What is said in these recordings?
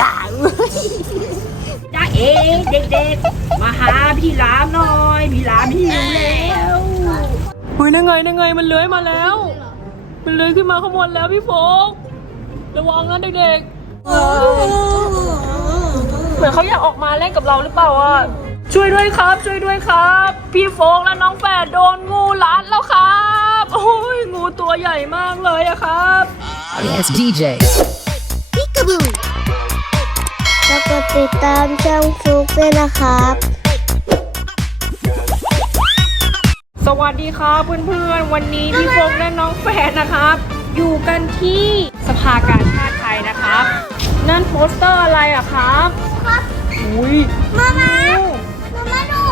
อย่าจ้าเอ๋เด็กๆ มาหาพี่หลามหน่อย พี่หลามหิวแล้วเฮ้ยนั่งไงนั่งไงมันเลื้อยมาแล้ว มันเลื้อยขึ้นมาข้างบนแล้วพี่โฟกระวังนะเด็กๆ เหมือนเขาอยากออกมาเล่นกับเราหรือเปล่าอะช่วยด้วยครับ ช่วยด้วยครับ พี่โฟกและน้องแฝดโดนงูรัดแล้วครับโอ้ยงูตัวใหญ่มากเลยอะครับ Yes, DJ. แล้วก็ติดตามช่องฟลุกด้วยนะครับ สวัสดีครับเพื่อนๆ วันนี้พี่โฟกและน้องแฝดนะครับ อยู่กันที่สภากาชาติไทยนะครับ นั่นโปสเตอร์อะไรอะครับครับอุ้ยมามามามาดู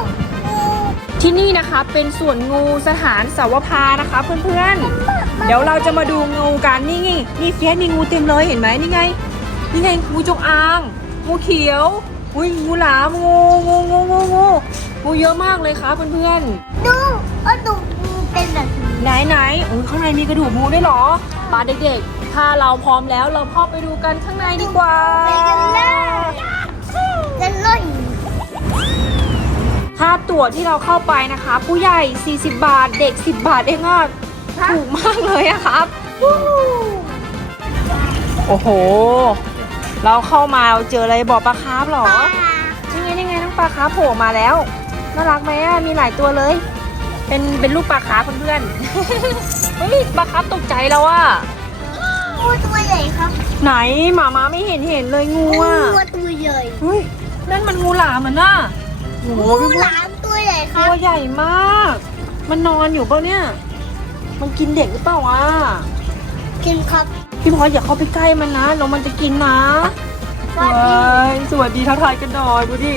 ที่นี่นะคะเป็นสวนงูสถานสาวพานะคะเพื่อนๆ เดี๋ยวเราจะมาดูงูกันนี่ไงนี่เฟียสมีงูเต็มเลยเห็นไหมนี่ไงนี่ไงงูจงอาง งูเขียว อุ้ยงูหลามงูงูงูงูงูงูเยอะมากเลยครับเพื่อนๆดูว่าดูเป็นแบบนี้ไหนไหนโอ้ยข้างในมีกระดูกงูด้วยเหรอปาเด็กๆ ถ้าเราพร้อมแล้วเราเข้าไปดูกันข้างในดีกว่า ไปกันเลยกันเลยค่าตั๋วที่เราเข้าไปนะคะ ผู้ใหญ่ 40 บาทเด็ก 10 บาทเองอะถูกมากเลยอะครับ โอ้โห เราเข้ามาเราเจออะไรบอกปลาคาร์ฟเหรอนี่ไงนี่ไงน้องปลาคาร์ฟโผล่มาแล้วน่ารักไหมอะมีหลายตัวเลย เป็นเป็นลูกปลาคาร์ฟเพื่อนๆเฮ้ยปลาคาร์ฟตกใจแล้วอะงูตัวใหญ่ครับ ไหนหมามาไม่เห็นเห็นเลยงูอะงูตัวใหญ่เฮ้ยนั่นมันงูหลามมันน่ะโอ้โหงูพี่หพลลามตัวใหญ่ครัตับวใหญ่มาก มันนอนอยู่เปล่าเนี่ย มันกินเด็กหรือเปล่าวะกินครับ พี่พลอยอย่าเข้าไปใกล้มันนะแล้วมันจะกินนะสวัสดีเฮ้ยสวัสดีทักทายกันหน่อยดูดิ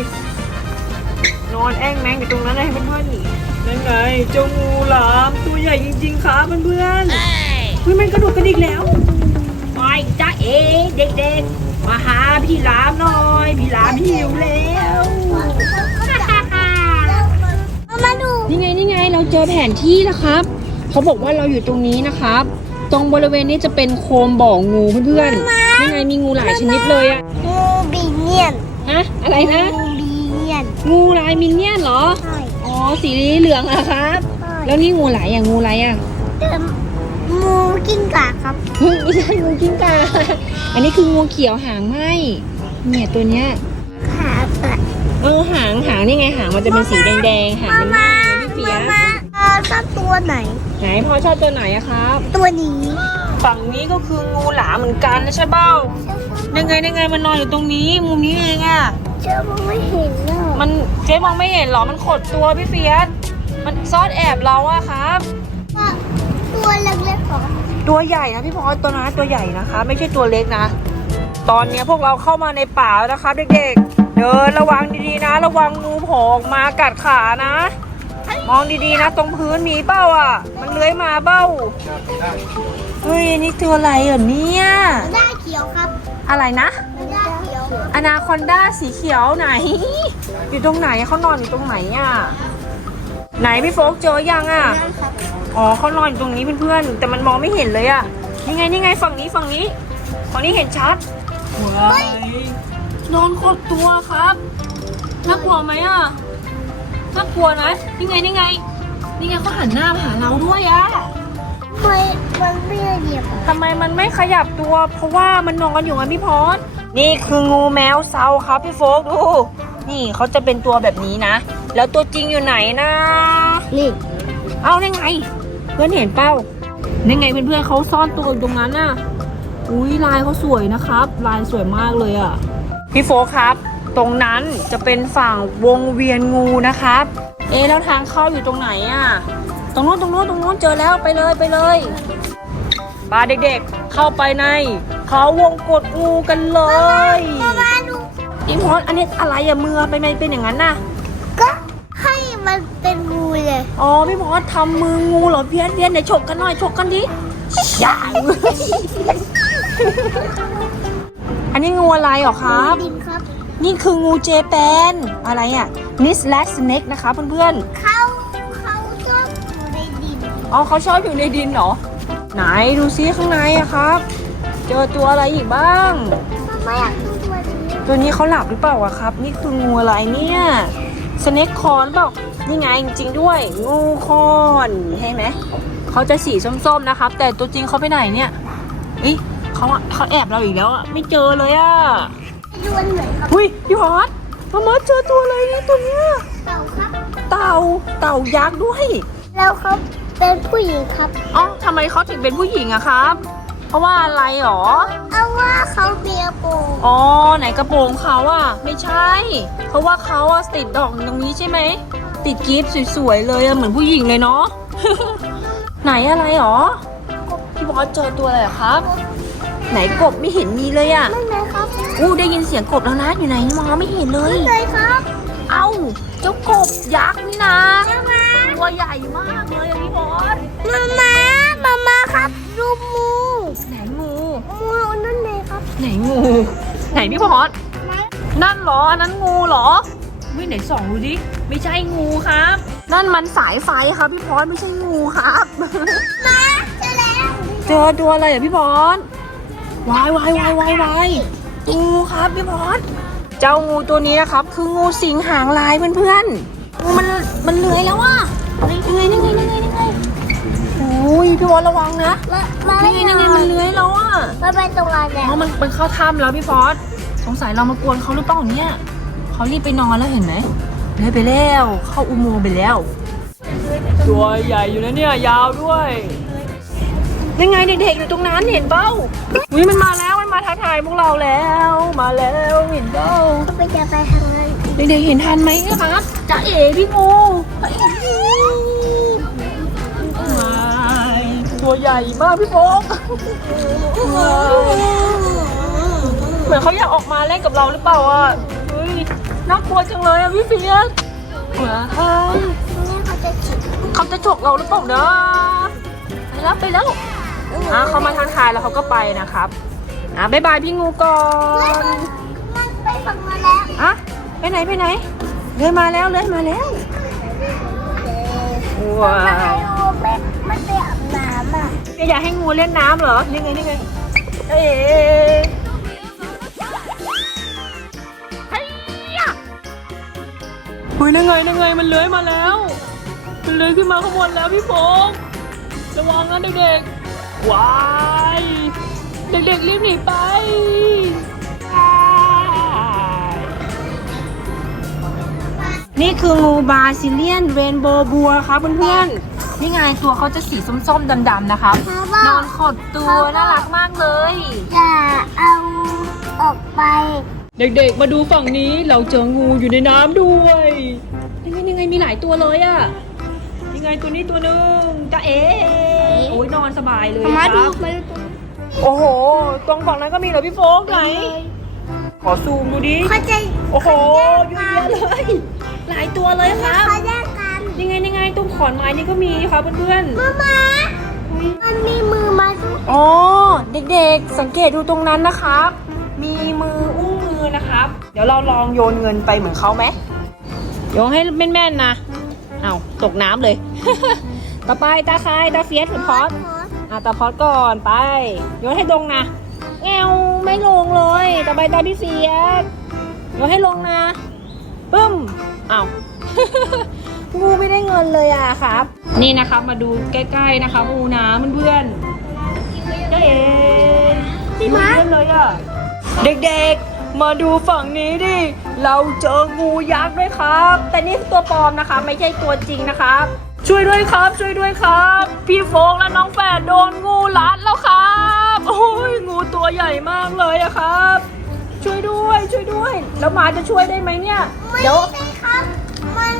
นอนแอ้งแมงอยู่ตรงนั้นเลยให้เพื่อนๆหนีนั่นไงเจ้างูหลามตัวใหญ่จริงๆครับเพื่อนๆเฮ้ยมันกระโดดกันอีกแล้วไปจ้าเอ๋เด็กๆ มาหาพี่หลามหน่อย พี่หลามหิวแล้วมาดูนี่ไงนี่ไงเราเจอแผนที่แล้วครับ เขาบอกว่าเราอยู่ตรงนี้นะครับ ตรงบริเวณนี้จะเป็นโคมบ่องูเพื่อนๆนี่ไงมีงูหลายชนิดเลยอะงูบีเนียนฮะอะไรนะ งูบีเนียนงูลายมินเนี่ยนเหรอ ใช่อ๋อ สีเหลืองอะครับ ใช่แล้วนี่งูไหลอะงูอะไรอะงูกิ้งก่าครับเฮ้ยไม่ใช่งูกิ้งก่า อันนี้คืองูเขียวหางไหมเนี่ยตัวเนี้ย ขาตัดเออหางหางนี่ไงหางมันจะเป็นสีแดงๆหางมันไหม้ ชอบตัวไหน ไหนพ่อชอบตัวไหนอะครับ ตัวนี้ ฝั่งนี้ก็คืองูหลามเหมือนกันนะใช่เบ้ายังไงยังไงมันนอนอยู่ตรงนี้มุมนี้เองอะเชื่อว่าไม่เห็นน่ะมันเจ๊มองไม่เห็นเหรอมันขดตัวพี่เฟียสมันซ่อนแอบเราอะครับว่าตัวเล็กๆของตัวใหญ่นะพี่พอสตัวนั้นตัวใหญ่นะคะ ไม่ใช่ตัวเล็กนะ ตอนนี้พวกเราเข้ามาในป่าแล้วนะครับเด็กๆเดินระวังดีๆนะ ระวังงูโผล่ออกมากัดขานะ มองดีๆนะ ตรงพื้นมีเป้าอะ มันเลื้อยมาเป้าเฮ้ยนี่ตัวอะไรเหรอเนี่ยด้าเขียวครับอะไรนะ ด้าเขียวอนาคอนด้าสีเขียวไหน อยู่ตรงไหนเขานอนอยู่ตรงไหนอะ ไหนพี่โฟกเจอยังอะนั่นครับอ๋อเขานอนอยู่ตรงนี้เพื่อนๆแต่มันมองไม่เห็นเลยอะนี่ไงนี่ไงฝั่งนี้ฝั่งนี้ฝั่งนี้เห็นชัดว้ายนอนขดตัวครับน่ากลัวไหมอะ น่ากลัวนะ นี่ไงนี่ไง นี่ไงเขาหันหน้ามาหาเราด้วยอะทำไมมันไม่เหยียบอะทำไมมันไม่ขยับตัว เพราะว่ามันนอนอยู่ไงพี่พอสนี่คืองูแมวเซาครับพี่โฟกดู นี่เขาจะเป็นตัวแบบนี้นะ แล้วตัวจริงอยู่ไหนนะ นี่ เอาได้ไง เพื่อนเห็นเป้าได้ไงเพื่อนๆเขาซ่อนตัวอยู่ตรงนั้นน่ะ อุ้ยลายเขาสวยนะครับ ลายสวยมากเลยอะ พี่โฟกครับ ตรงนั้นจะเป็นฝั่งวงเวียนงูนะครับ เอ๊ะแล้วทางเข้าอยู่ตรงไหนอะ ตรงโน้นตรงโน้นตรงโน้นเจอแล้วไปเลยไปเลยปาเด็กๆ เข้าไปในเขาวงกดงูกันเลยมาดูอีพอสอันนี้อะไรอะมือไปไหนเป็นอย่างนั้นน่ะ ก็ให้มันเป็นงูเลย อ๋อพี่พอสทำมืองูเหรอเพี้ยนเพี้ยนไหนฉกกันหน่อยฉกกันดิอย่าอันนี้งูอะไรเหรอครับดิ นครับนี่คืองูเจแปนอะไรอะนิสแลสเน็กนะคะเพื่อนเขาเขาชอบอยู่ในดินๆอ๋อเขาชอบอยู่ในดินเหรอ ไหนดูซิข้างในอะครับ เจอตัวอะไรอีกบ้าง ทำไมอยากดูตัวนี้ตัวนี้เขาหลับหรือเปล่าอะครับ นี่ตัวงูอะไรเนี่ยสเน็กคอนเปล่านี่ไงจริงๆด้วย งูคอนใช่ไหมเขาจะสีส้มๆนะครับ แต่ตัวจริงเขาไปไหนเนี่ยเอ๊ะเขาอะเขาแอบเราอีกแล้วอะไม่เจอเลยอะ ดวนเหมือนกับอุ้ยพี่ฮอตมามาเจอตัวอะไรเนี่ยตัวเนี้ยเต่าครับ เต่าเต่ายักษ์ด้วยแล้วเขาเป็นผู้หญิงครับ อ๋อทำไมเขาถึงเป็นผู้หญิงอะครับ เพราะว่าอะไรหรอ เอาว่าเขาเบียร์โปงอ๋อไหนกระโปรงเขาอะไม่ใช่ เพราะว่าเขาอะติดดอกตรงนี้ใช่ไหม ติดกิฟต์สวยๆเลยอะเหมือนผู้หญิงเลยเนาะ ไหนอะไรหรอ พี่บอสเจอตัวอะไรอะครับ ไหนกบไม่เห็นมีเลยอะ ไม่ไหมครับ อู้ได้ยินเสียงกบแล้วนะอยู่ไหนมองไม่เห็นเลยไม่เลยครับเอ้าเจ้ากบยักษ์นี่นะใช่ไหมตัวใหญ่มากเลยอะพี่บอสมามามามาครับดูมูไหนงูมูนั่นเลยครับไหนงูไหนพี่บอสมานั่นเหรออันนั้นงูเหรอไม่ไหนส่องดูดิไม่ใช่งูครับ นั่นมันสายไฟครับพี่พอสไม่ใช่งูครับมาเจอแล้วเจอตัวอะไรอะพี่พอสวายวายวายวายวาย งูครับพี่พอสเจ้างูตัวนี้นะครับ คืองูสิงหางลายเพื่อนๆงูมันมันเลื้อยแล้วอะยังไงยังไงยังไงยังไงโอ้ยพี่พอสระวังนะมามายังไงยังไงมันเลื้อยแล้วอะมาไปตรงนั้นแล้อ๋วอมันมันเข้าถ้ำแล้วพี่ฟอสสงสัยเรามากวนเขาหรือเปล่าเนี่ยเขารีบไปนอนแล้วเห็นไหมเลื้อยไปแล้ว เข้าอุโมงค์ไปแล้ว ตัวใหญ่อยู่นะเนี่ยยาวด้วย ยังไงเด็กๆอยู่ตรงนั้นเห็นเป้าอุ้ยมันมาแล้วมันมาทักทายพวกเราแล้ว มาแล้วเห็นเป้าก็ไปจะไปทางนั้นเด็กๆเห็นทันไหมครับจะเอ๋พี่งูตัวใหญ่มากพี่โฟกเหมือนเขาอยากออกมาเล่นกับเราหรือเปล่าอะเฮ้ยน่ากลัวจังเลยอะพี่เฟียสว้ายนี่เขาจะฉีดเขาจะฉกเราหรือเปล่าเนอะไปแล้วไปแล้ว อะเขามาทักทายแล้วเขาก็ไปนะครับอะบ๊ายบายพี่งูก่อนมันไปฝั่งมาแล้วอะไปไหนไปไหนเลื้อยมาแล้วเลื้อยมาแล้วว้ามาไอวโอแม่มันไปอาบน้ำอะอยากให้งูเล่นน้ำเหรอนี่ไงนี่ไงเอ๊ะเฮ้ยเฮ้ยนั่งไงนั่งไงมันเลื้อยมาแล้ว มันเลื้อยขึ้นมาข้างบนแล้วพี่โฟกระวังนะเด็กๆ ว้ายเด็กๆรีบหนีไปว้ายนี่คืองูบาซิเลียนเรนโบว์บัวครับเพื่อนๆ นี่ไงตัวเขาจะสีส้มๆดำๆนะครับเพราะว่านอนขดตัวน่ารักมากเลย อย่าเอาออกไป เด็กๆ มาดูฝั่งนี้เราเจองูอยู่ในน้ำด้วยยังไงยังไงมีหลายตัวเลยอะยังไงตัวนี้ตัวหนึ่งจ้าเอ๋ โอ้ยนอนสบายเลยมาคดูรับมาดูตรงโอ้โห ตรงฝั่งนั้นก็มีเหรอพี่โฟกไหน ขอซูมดูดิเขาจะโอ้โหเยอะแยะเลย หลายตัวเลยครับเขาแยกกันยังไงยังไงตรงขอนไม้นี่ก็มีครับเพื่อนมามามันมีมือมาด้วยๆอ๋อเด็กๆ สังเกตดูตรงนั้นนะครับ มีมืออุ้งมือนะครับ เดี๋ยวเราลองโยนเงินไปเหมือนเขาไหมโยนให้แม่นๆนะเอาตกน้ำเลย ต่อไปตาคายตาเฟียสหรือพอสอะตาพอสก่อนไปโยนให้ลงนะแงวไม่ลงเลย ต่อไปตาพี่เฟียสโยนให้ลงนะปึ้มเอางูไม่ได้เงินเลยอะครับ นี่นะครับมาดูใกล้ๆนะคะงูน้ำเพื่อนๆเจ๊เอ๋พี่มาเล่นเลยอะเด็กๆ มาดูฝั่งนี้ดิ เราเจองูยักษ์ด้วยครับ แต่นี่ตัวปลอมนะคะ ไม่ใช่ตัวจริงนะครับ ช่วยด้วยครับ ช่วยด้วยครับ พี่โฟกและน้องแฝดโดนงูรัดแล้วครับโอ้ยงูตัวใหญ่มากเลยอะครับ ช่วยด้วยช่วยด้วย แล้วหมาจะช่วยได้ไหมเนี่ยเดี๋ยวไม่ใช่ครับ มัน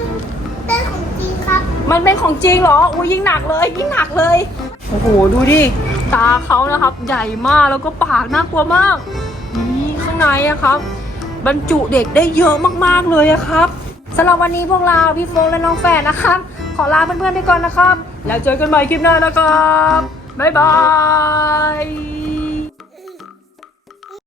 เป็นของจริงครับ มันเป็นของจริงเหรออุ้ยยิ่งหนักเลย ยิ่งหนักเลยโอ้โหดูดิตาเขานะครับ ใหญ่มากแล้วก็ปากน่ากลัวมากนี่ข้างในอะครับ บรรจุเด็กได้เยอะมากๆเลยอะครับสำหรับวันนี้พวกเราพี่โฟงและน้องแฝดนะครับ ขอลาเพื่อนๆไปก่อนนะครับ แล้วเจอกันใหม่คลิปหน้านะครับ บ๊ายบาย